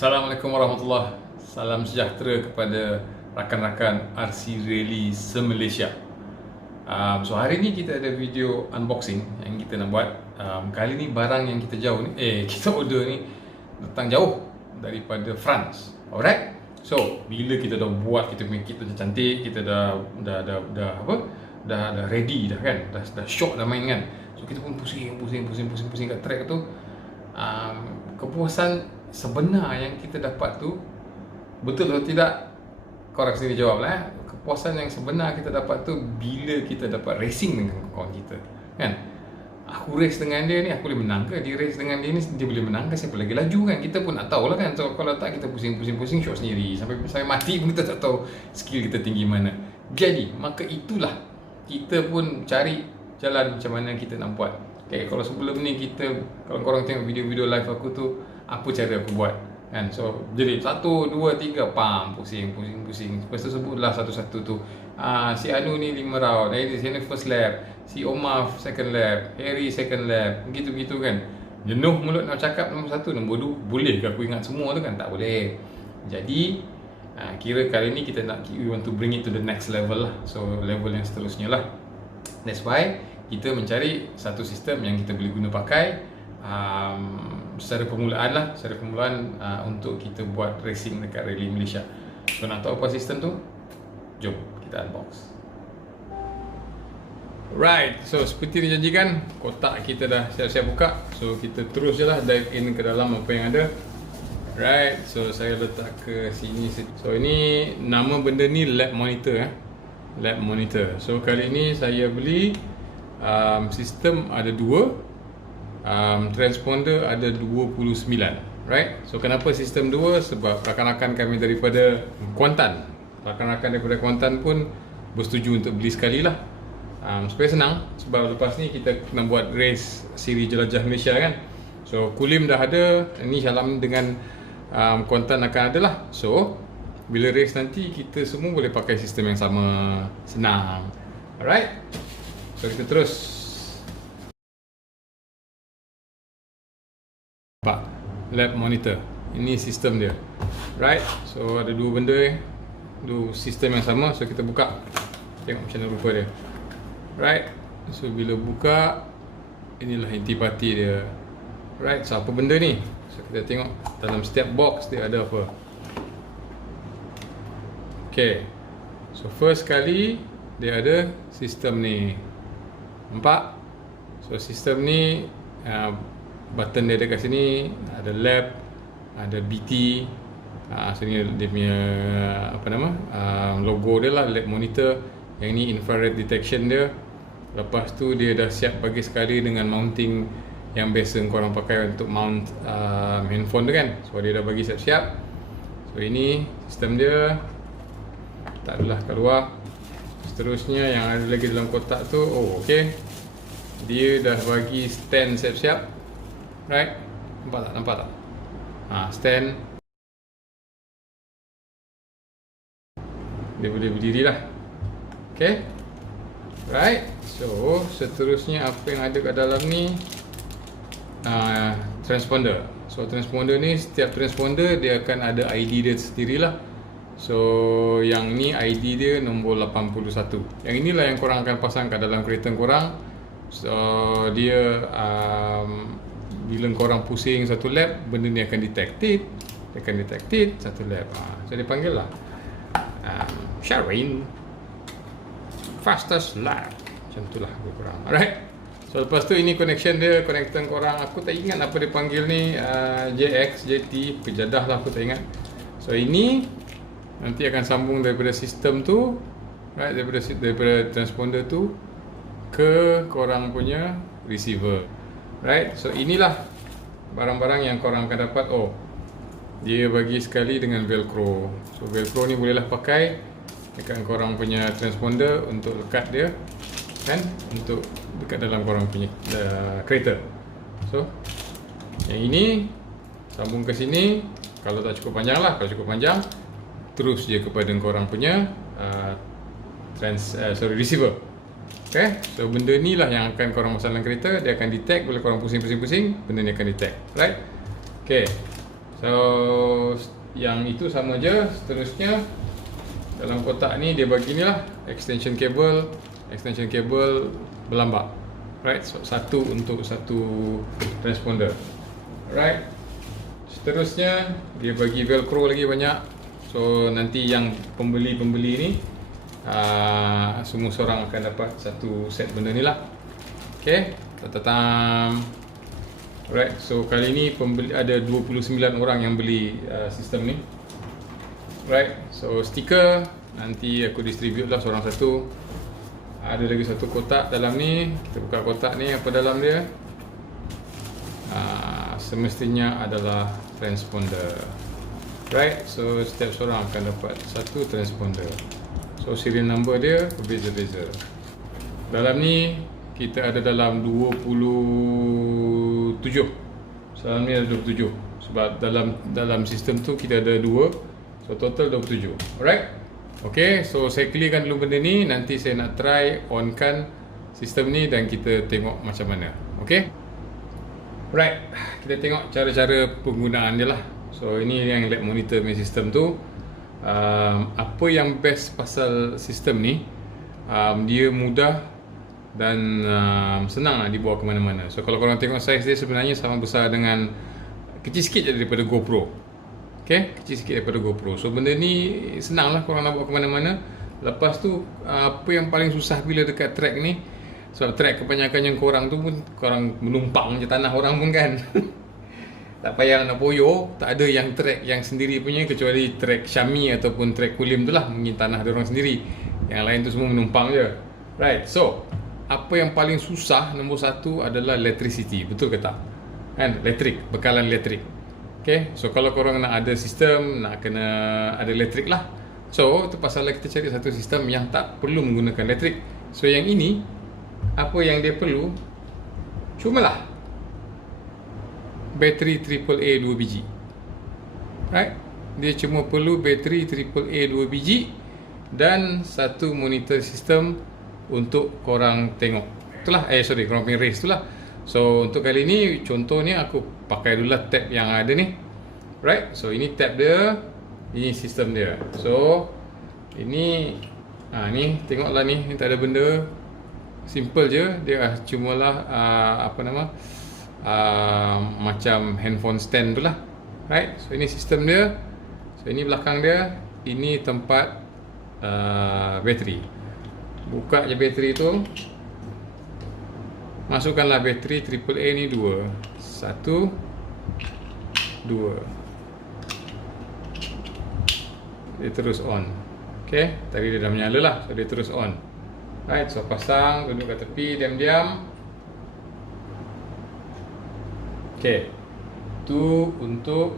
Assalamualaikum warahmatullahi. Salam sejahtera kepada rakan-rakan RC Rally se-Malaysia. So hari ni kita ada video unboxing yang kita nak buat. Kali ni barang yang kita jauh ni, kita order ni datang jauh daripada France. Alright. So bila kita dah buat, kita punya kit dah cantik, kita dah ready dah kan, dah shot dah main kan. So kita pun pusing kat track tu. Kepuasan sebenar yang kita dapat tu, betul atau tidak, korang sendiri jawab lah. Kepuasan yang sebenar kita dapat tu bila kita dapat racing dengan kawan kita kan. Aku race dengan dia ni, aku boleh menang ke? Dia race dengan dia ni, dia boleh menang ke? Siapa lagi laju kan? Kita pun nak tahu lah kan. So kalau tak, kita pusing shot sendiri sampai mati pun kita tak tahu skill kita tinggi mana. Jadi maka itulah kita pun cari jalan macam mana kita nak buat. Okay, kalau sebelum ni kalau korang tengok video-video live aku tu, apa cara aku buat kan. So jadi 1, 2, 3 pusing. Lepas tu sebutlah satu-satu tu. Si Anu ni 5 round, sini first lap, si Omar second lap, Harry second lap, begitu kan. Jenuh mulut nak cakap nombor 1, nombor 2. Boleh ke aku ingat semua tu kan? Tak boleh. Jadi kira kali ni kita we want to bring it to the next level lah. So level yang seterusnya lah. That's why kita mencari satu sistem yang kita boleh guna pakai secara permulaan untuk kita buat racing dekat Rally Malaysia. So nak tahu apa sistem tu? Jom kita unbox. Right, so seperti dijanjikan, kotak kita dah siap-siap buka. So kita terus je lah dive in ke dalam apa yang ada. Right, so saya letak ke sini. So ini nama benda ni lap monitor lap monitor. So kali ni saya beli sistem ada 2, transponder ada 29. Right, so kenapa sistem 2? Sebab rakan-rakan kami daripada Kuantan, pun bersetuju untuk beli sekali lah, supaya senang. Sebab lepas ni kita nak buat race siri jelajah Malaysia kan. So Kulim dah ada, ni Syalam dengan Kuantan akan ada lah. So bila race nanti kita semua boleh pakai sistem yang sama, senang. Alright, so kita terus. Nampak lap monitor, ini sistem dia. Right, so ada 2 benda dua sistem yang sama. So kita buka, tengok macam mana rupa dia. Right, so bila buka, inilah intipati dia. Right, so apa benda ni? So kita tengok dalam setiap box dia ada apa. Okay, so first kali dia ada sistem ni. Nampak? So sistem ni button dia ada kat sini, ada lap, ada BT. So ni dia punya logo dia lah, lap monitor. Yang ni infrared detection dia. Lepas tu dia dah siap bagi sekali dengan mounting yang biasa korang pakai untuk mount handphone tu kan. So dia dah bagi siap-siap. So ini sistem dia. Tak adalah kat luar. Seterusnya yang ada lagi dalam kotak tu, okay, dia dah bagi stand siap-siap. Right, nampak tak? Stand. Dia boleh berdiri lah. Okay. Right, so seterusnya apa yang ada kat dalam ni, transponder. So transponder ni, setiap transponder dia akan ada ID dia sendirilah. So yang ni ID dia nombor 81. Yang inilah yang korang akan pasang kat dalam kereta korang. So dia bila korang pusing satu lap, benda ni akan detected. Dia akan detected satu lap. So dia panggil lah Sharin fastest lap. Macam tu lah lebih kurang. Alright. So lepas tu ini connection dia, connector korang. Aku tak ingat apa dia panggil ni, JX, JT, pejadah lah, aku tak ingat. So ini nanti akan sambung daripada sistem tu, right, daripada transponder tu ke korang punya receiver. Right, so inilah barang-barang yang korang akan dapat. Dia bagi sekali dengan velcro. So velcro ni bolehlah pakai dekat korang punya transponder untuk lekat dia kan, untuk dekat dalam korang punya kereta. So yang ini sambung ke sini. Kalau tak cukup panjang lah, kalau cukup panjang terus je kepada korang punya receiver. Okay, so benda ni lah yang akan korang pasang dalam kereta. Dia akan detect bila korang pusing-pusing, benda ni akan detect. Right? Okay, So yang itu sama je. Seterusnya dalam kotak ni dia bagi ni lah extension cable berlambak, right? So, satu untuk satu transponder, right? Seterusnya dia bagi velcro lagi banyak. So nanti yang pembeli ni semua seorang akan dapat satu set benda ni lah. Okay, tatam. Alright, so kali ni pembeli ada 29 orang yang beli sistem ni. Right, so stiker nanti aku distribute lah seorang satu. Ada lagi satu kotak dalam ni. Kita buka kotak ni, apa dalam dia? Semestinya adalah transponder. Right, so setiap seorang akan dapat satu transponder. So serial number dia berbeza-beza. Dalam ni kita ada dalam 27. Dalam ni ada 27. Sebab dalam sistem tu kita ada 2. So total 27. Alright. Okay, so saya clearkan dulu benda ni. Nanti saya nak try onkan sistem ni dan kita tengok macam mana. Okay. Right, kita tengok cara-cara penggunaan dia lah. So ini yang lab monitor punya sistem tu. Apa yang best pasal sistem ni, dia mudah dan senang lah dibawa ke mana-mana. So kalau korang tengok saiz dia sebenarnya sama besar dengan, kecil sikit je daripada GoPro. Okay, kecil sikit daripada GoPro. So benda ni senang lah korang nak bawa ke mana-mana. Lepas tu apa yang paling susah bila dekat track ni, sebab track kebanyakan yang korang tu pun korang menumpang je tanah orang pun kan. Tak payah nak poyo, tak ada yang track yang sendiri punya kecuali track Xiaomi ataupun track Kulim tu lah, mungkin tanah dia orang sendiri. Yang lain tu semua menumpang je. Right, so apa yang paling susah nombor satu adalah electricity, betul ke tak? Kan, elektrik, bekalan elektrik. Okay, so kalau korang nak ada sistem, nak kena ada elektrik lah. So tu pasal kita cari satu sistem yang tak perlu menggunakan elektrik. So yang ini, apa yang dia perlu cumalah bateri AAA 2 biji. Right, dia cuma perlu bateri AAA 2 biji dan satu monitor sistem untuk korang tengok. Itulah, korang punya race itulah. So untuk kali ni contohnya aku pakai dulu lah tab yang ada ni. Right, so ini tab dia, ini sistem dia. So ini ni tengoklah ni tak ada benda, simple je. Dia cumalah macam handphone stand tu lah. Right, so ini sistem dia. So ini belakang dia, ini tempat bateri. Buka je bateri tu, masukkanlah bateri AAA ni 2. 1 2. Dia terus on. Okay, tadi dia dah menyala lah, so dia terus on. Right, so pasang, duduk kat tepi, diam-diam. Okay, tu untuk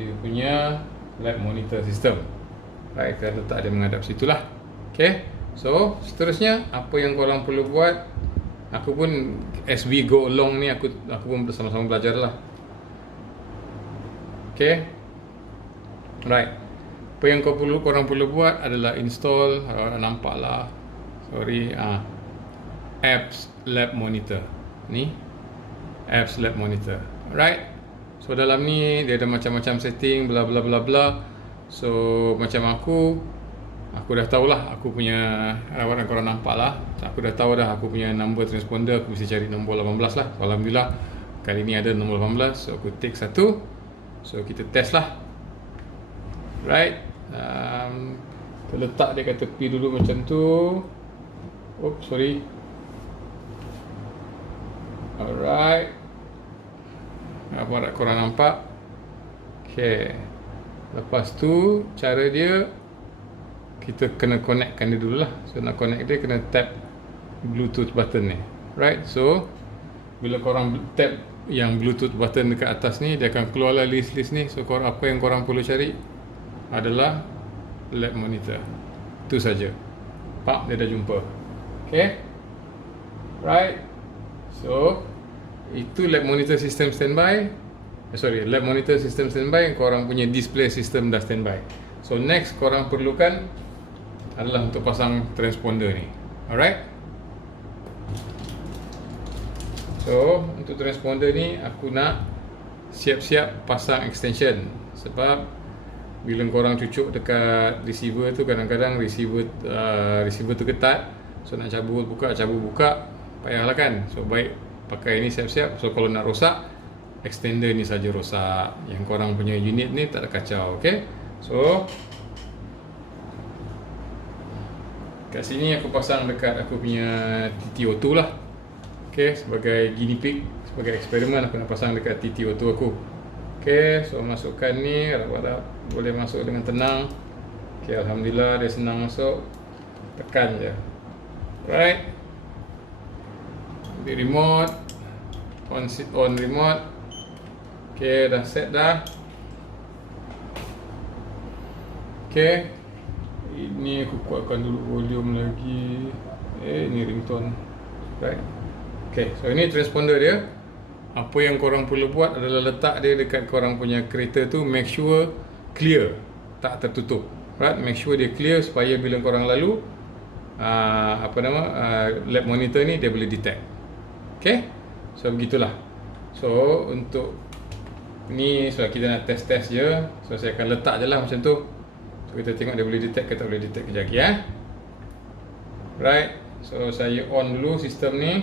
dia punya lab monitor system. Right, kita letak dia menghadap situ lah. Okay, so seterusnya apa yang korang perlu buat, aku pun as we go along ni aku pun bersama-sama belajar lah. Okay, right, apa yang korang perlu buat adalah install, nampak lah, apps lab monitor ni, apps lab monitor. Right, so dalam ni dia ada macam-macam setting, bla bla bla bla. So macam aku dah tahulah aku punya, awak korang nampak lah, aku dah tahu dah aku punya number transponder. Aku mesti cari nombor 18 lah. So, alhamdulillah kali ni ada nombor 18. So aku take satu. So kita test lah. Right, kita letak dia kat tepi dulu macam tu. Oops, sorry. Alright, apa korang nampak? Okay, lepas tu cara dia, kita kena connectkan dia dulu lah. So nak connect dia kena tap Bluetooth button ni. Right, so bila korang tap yang Bluetooth button dekat atas ni, dia akan keluarlah list-list ni. So apa yang korang perlu cari adalah lab monitor. Itu saja. Pak, dia dah jumpa. Okay, right, so itu lab monitor system standby. Lab monitor system standby. Korang punya display system dah standby. So next korang perlukan adalah untuk pasang transponder ni. Alright, so untuk transponder ni aku nak siap-siap pasang extension. Sebab bila korang cucuk dekat receiver tu, kadang-kadang receiver tu ketat, so nak cabut buka payahlah kan. So baik pakai ni siap-siap. So kalau nak rosak, extender ni saja rosak, yang korang punya unit ni tak ada kacau. Okay, so kat sini aku pasang dekat aku punya TTO2 lah. Okay, sebagai guinea pig, sebagai eksperimen aku nak pasang dekat TTO2 aku. Okay, so masukkan ni, harap-harap boleh masuk dengan tenang. Okay, Alhamdulillah dia senang masuk. Tekan je. Right, ambil remote, on remote. Okay, dah set dah. Okay, ini aku kuatkan dulu volume lagi. Ni ringtone. Right. Okay, so ini transponder dia. Apa yang korang perlu buat adalah letak dia dekat korang punya kereta tu, make sure clear, tak tertutup. Right, make sure dia clear supaya bila korang lalu lab monitor ni dia boleh detect. Okay, so begitulah. So untuk ni sebab kita nak test je, so saya akan letak je lah macam tu. So kita tengok dia boleh detect ke tak boleh detect. Kejap lagi Right, so saya on dulu sistem ni.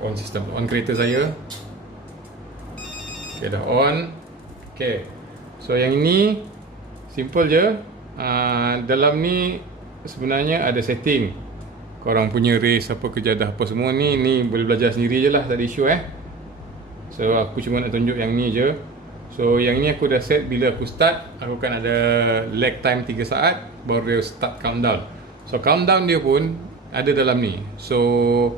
On sistem, on kereta saya. Okay, dah on. Okay, so yang ini simple je. Dalam ni sebenarnya ada setting korang punya race apa, kejadah apa semua ni boleh belajar sendiri je lah, tak ada isu So aku cuma nak tunjuk yang ni je. So yang ni aku dah set, bila aku start aku akan ada lag time 3 saat baru dia start countdown. So countdown dia pun ada dalam ni. So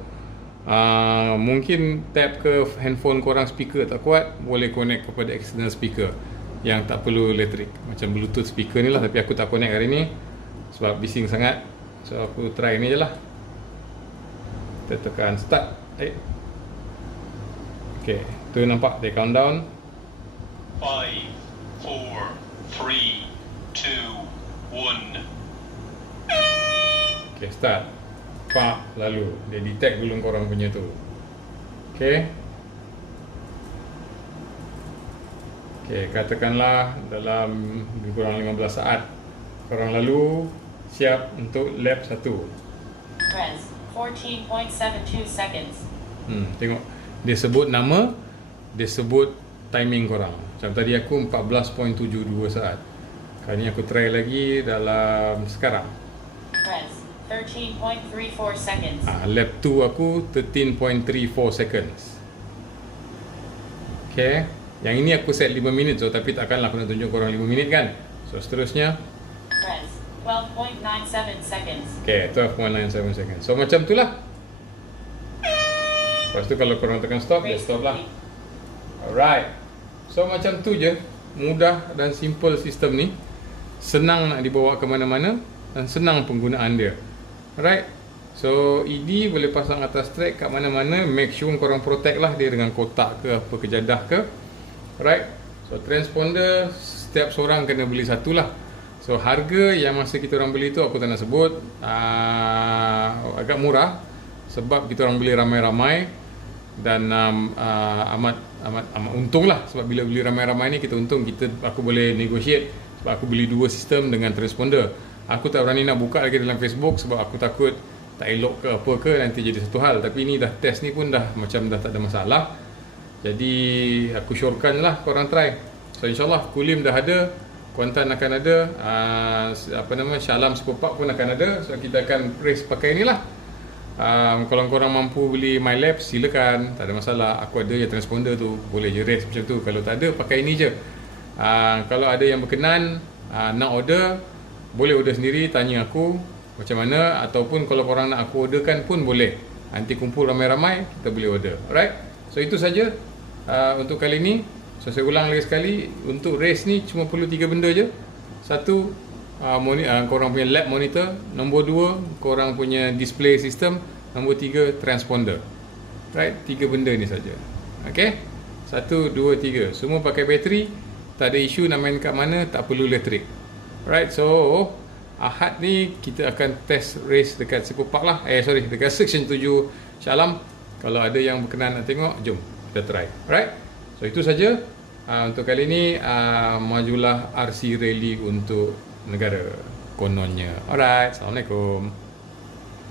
mungkin tap ke handphone korang speaker tak kuat, boleh connect kepada external speaker yang tak perlu elektrik, macam bluetooth speaker ni lah. Tapi aku tak connect hari ni sebab bising sangat. So aku try ni je lah. Kita tekan start. Okay, tu nampak dia countdown. 5, 4, 3, 2, 1. Okay, start. Lalu dia detect dulu korang punya tu. Okay, katakanlah dalam lebih kurang 15 saat korang lalu, siap untuk lap 1. Friends, 14.72 seconds. Tengok, dia sebut nama, dia sebut timing korang. Macam tadi aku 14.72 saat. Kali ni aku try lagi dalam sekarang. Friends, 13.34 seconds. Lap 2 aku 13.34 seconds. Okay, yang ini aku set 5 minit so, tapi takkanlah aku nak tunjuk korang 5 minit kan. So seterusnya Friends, 12.97 seconds. Okay, 12.97 seconds. So macam tu lah. Lepas tu kalau korang tekan stop, dia stop lah. Alright, so macam tu je. Mudah dan simple sistem ni. Senang nak dibawa ke mana-mana dan senang penggunaan dia. Alright, so ED boleh pasang atas track kat mana-mana. Make sure korang protect lah dia dengan kotak ke apa, kejadah ke. Alright, so transponder setiap seorang kena beli satu lah. So harga yang masa kita orang beli tu aku tak nak sebut, agak murah sebab kita orang beli ramai-ramai dan amat untung lah. Sebab bila beli ramai-ramai ni kita untung, aku boleh negotiate sebab aku beli 2 sistem dengan transponder. Aku tak berani nak buka lagi dalam Facebook sebab aku takut tak elok ke apa ke, nanti jadi satu hal. Tapi ni dah test ni pun dah macam dah tak ada masalah. Jadi aku syorkan lah korang try. So insyaAllah Kulim dah ada, Kuantan akan ada, Syalam Sekopak pun akan ada. So kita akan race pakai ni lah. Kalau korang mampu beli MyLab silakan, tak ada masalah. Aku ada je transponder tu, boleh je race macam tu. Kalau tak ada, pakai ni je. Kalau ada yang berkenan nak order, boleh order sendiri, tanya aku macam mana. Ataupun kalau korang nak aku orderkan pun boleh. Nanti kumpul ramai-ramai, kita boleh order. Alright, so itu saja untuk kali ni. So saya ulang lagi sekali, untuk race ni cuma perlu 3 benda je. Satu, korang punya lab monitor. Nombor 2, korang punya display system. Nombor 3, transponder. Right, 3 benda ni saja. Okay, 1, 2, 3 semua pakai bateri. Tak ada isu nak main kat mana, tak perlu elektrik. Right, so Ahad ni kita akan test race dekat Sekopak lah. Dekat section 7 Syalam. Kalau ada yang berkenan nak tengok, jom kita try. Alright, so itu saja untuk kali ini. Majulah RC Rally untuk negara kononnya. Alright, Assalamualaikum.